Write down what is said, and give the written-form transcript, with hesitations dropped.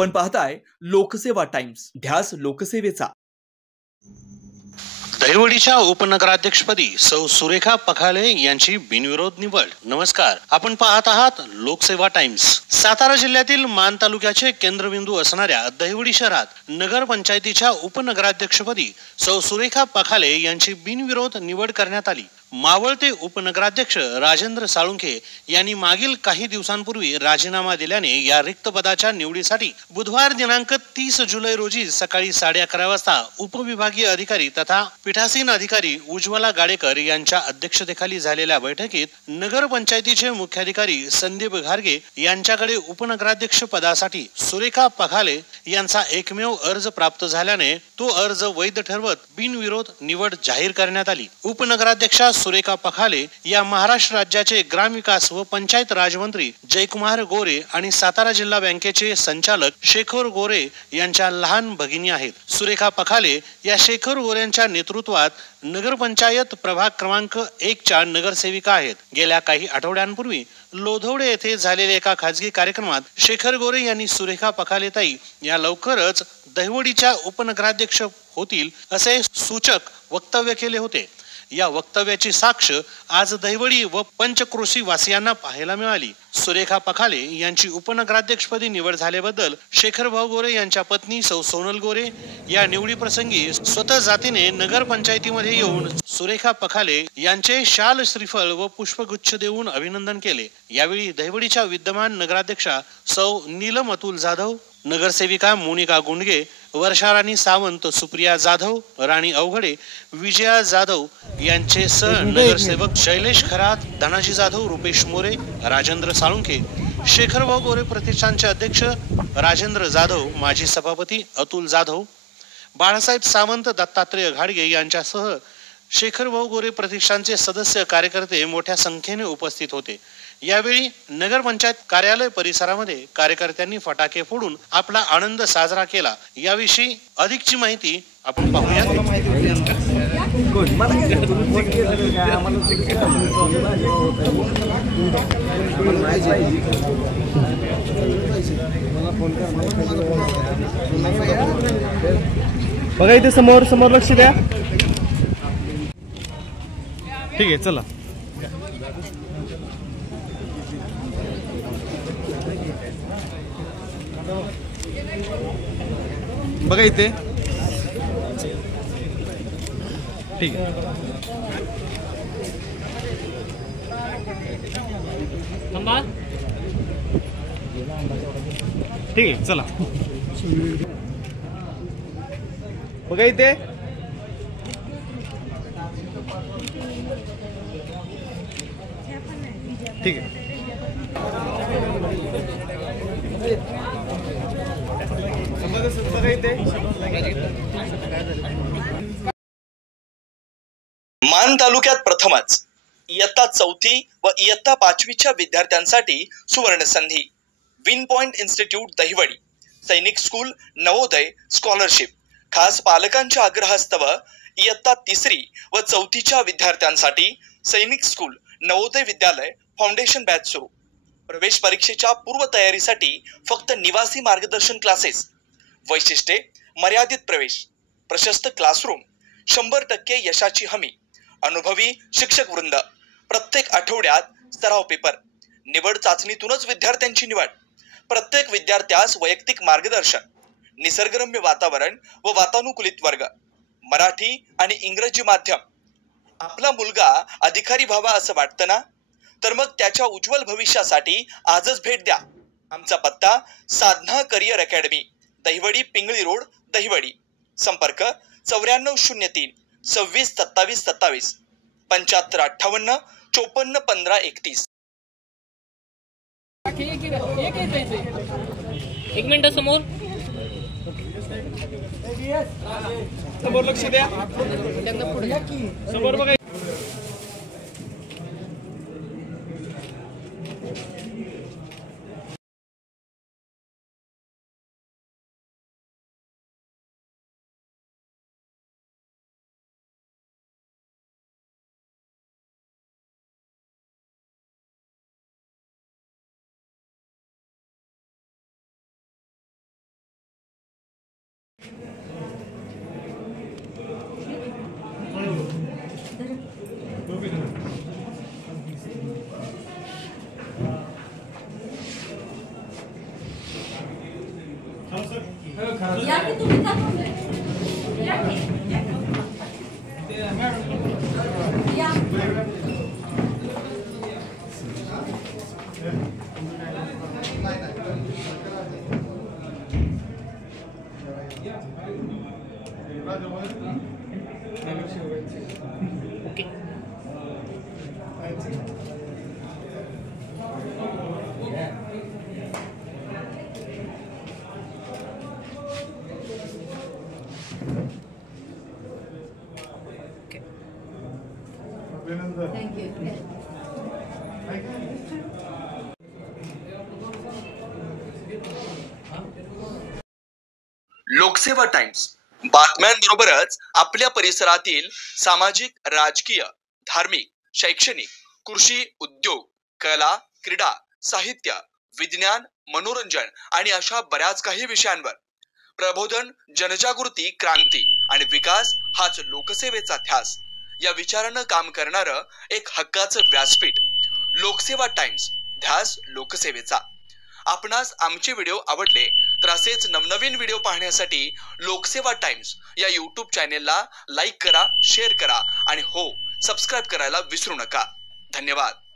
आपण पाहताय लोकसेवा टाइम्स, ध्यास लोकसेवेचा। दहिवडीच्या उपनगराध्यक्षपदी सौ सुरेखा पखाले यांची बिनविरोध निवड। नमस्कार, आपण पाहत आहात लोकसेवा टाइम्स। सातारा जिल्ह्यातील मान तालुक्याचे केंद्रबिंदू असणाऱ्या दहिवडी शहरात नगरपंचायतीच्या उपनगराध्यक्षपदी सौ सुरेखा पखाले यांची बिनविरोध निवड करण्यात आली। मावळते उपनगराध्यक्ष राजेंद्र साळुंखे यांनी मागील काही दिवसांपूर्वी राजीनामा दिल्याने या रिक्त पदाच्या निवडीसाठी बुधवार दिनांक 30 जुलै रोजी सकाळी 11:30 वाजता उपविभागीय अधिकारी तथा पीठासीन अधिकारी उज्ज्वला गाडेकर यांच्या अध्यक्षतेखाली झालेल्या बैठकीत नगरपंचायतीचे मुख्याधिकारी संदीप घारगे यांच्याकडे उपनगराध्यक्ष पदासाठी सुरेखा पखाले यांचा एकमेव अर्ज प्राप्त झाल्याने तो अर्ज वैध ठरवत बिनविरोध निवड जाहीर करण्यात आली। उपनगराध्यक्षा सुरेखा पखाले या महाराष्ट्र राज्याचे ग्रामविकास व पंचायत राज मंत्री जयकुमार गोरे आणि सातारा जिल्हा बँकेचे संचालक शेखर गोरे यांच्या लहान भगिनी आहेत। सुरेखा पखाले या शेखर गोरेंच्या नेतृत्वात नगरपंचायत प्रभाग क्रमांक 1 च्या नगरसेविका आहेत। गेल्या काही आठवड्यांपूर्वी लोधवडे येथे झालेल्या एका खाजगी कार्यक्रमात शेखर गोरे यांनी सुरेखा पखालेताई या लवकरच दहिवडीच्या उपनगराध्यक्ष होतील असे सूचक वक्तव्य केले होते। या वक्तव्याची साक्ष आज दहिवडी व पंचक्रोशी वासियांना पाहायला मिळाली। सुरेखा पखाले यांची उपनगराध्यक्षपदी निवड झाल्याबद्दल शेखर भाऊ गोरे यांच्या पत्नी सौ सोनल गोरे या निवडीप्रसंगी स्वतः जातीने नगरपंचायतीमध्ये येऊन सुरेखा पखाले यांचे शाल श्रीफळ व पुष्पगुच्छ देऊन अभिनंदन केले। यावेळी दहिवडीच्या विद्यमान नगराध्यक्षा सौ नीलम अतुल जाधव, नगरसेविका मोनिका गुंडगे, वर्षाराणी सावंत, सुप्रिया जाधव, राणी अवघडे, विजया जाधव यांचे सह नगरसेवक शैलेश खरात, धनाजी जाधव, रुपेश मोरे, राजेंद्र साळुंखे, शेखर भाऊ गोरे प्रतिष्ठानचे अध्यक्ष राजेंद्र जाधव, माजी सभापती अतुल जाधव, बाळासाहेब सावंत, दत्तात्रय घाडगे यांच्यासह शेखर भाऊ गोरे प्रतिष्ठानचे सदस्य कार्यकर्ते मोठ्या संख्येने उपस्थित होते। यावेळी नगरपंचायत कार्यालय परिसरामध्ये कार्यकर्त्यांनी फटाके फोडून आपला आनंद साजरा केला। याविषयी अधिकची माहिती आपण पाहूया। बघा इथे समोर समोर लक्ष द्या। ठीक आहे, चला बघा इथे। ठीक आहे, ठीक आहे, चला बघा इथे। ठीक आहे, मान तालुक्यात प्रथमच इयत्ता 4थी व इयत्ता 5वीच्या विद्यार्थ्यांसाठी सुवर्ण संधी। विन पॉइंट इन्स्टिट्यूट दहिवडी, सैनिक स्कूल नवोदय स्कॉलरशिप, खास पालकांच्या आग्रहास्तव इयत्ता 3री व 4थीच्या विद्यार्थ्यांसाठी सैनिक school Navodaya Vidyalaya foundation batch सुरू। प्रवेश परीक्षेच्या पूर्व तयारीसाठी फक्त निवासी मार्गदर्शन क्लासेस। वैशिष्ट्ये: मर्यादित प्रवेश, प्रशस्त क्लासरूम, 100% यशाची हमी, अनुभवी शिक्षक वृंद, प्रत्येक आठवड्यात सराव पेपर, निवड चाचणीतूनच विद्यार्थ्यांची निवड, प्रत्येक विद्यार्थ्यास वैयक्तिक मार्गदर्शन, निसर्गरम्य वातावरण व वातानुकूलित वर्ग, मराठी आणि इंग्रजी माध्यम। आपला मुलगा अधिकारी व्हावा असं वाटतं ना? तर मग त्याच्या उज्ज्वल भविष्यासाठी आजच भेट द्या। आमचा पत्ता Sadhana career academy, Dahiwadi Pingali road, Dahiwadi. संपर्क 9403 26 27 27, 75 58 54 15 31। एक मिनिट समोर लक्ष द्या। समोर बघा। या की तुम्ही दाखवा. या की. या. Thank you. लोकसेवा टाइम्स बातम्यांबरोबरच आपल्या परिसरातील सामाजिक, राजकीय, धार्मिक, शैक्षणिक, कृषी, उद्योग, कला, क्रीडा, साहित्य, विज्ञान, मनोरंजन आणि अशा बऱ्याच काही विषयांवर प्रबोधन, जनजागृती, क्रांती आणि विकास हाच लोकसेवेचा ध्यास या विचारानं काम करणारं एक हक्काचं व्यासपीठ लोकसेवा टाइम्स, ध्यास लोकसेवेचा. आपणास आमचे व्हिडिओ आवडले तर असेच नवनवीन व्हिडिओ पाहण्यासाठी लोकसेवा टाइम्स या YouTube चॅनेलला लाईक करा, शेअर करा आणि हो, सबस्क्राईब करायला विसरू नका. धन्यवाद.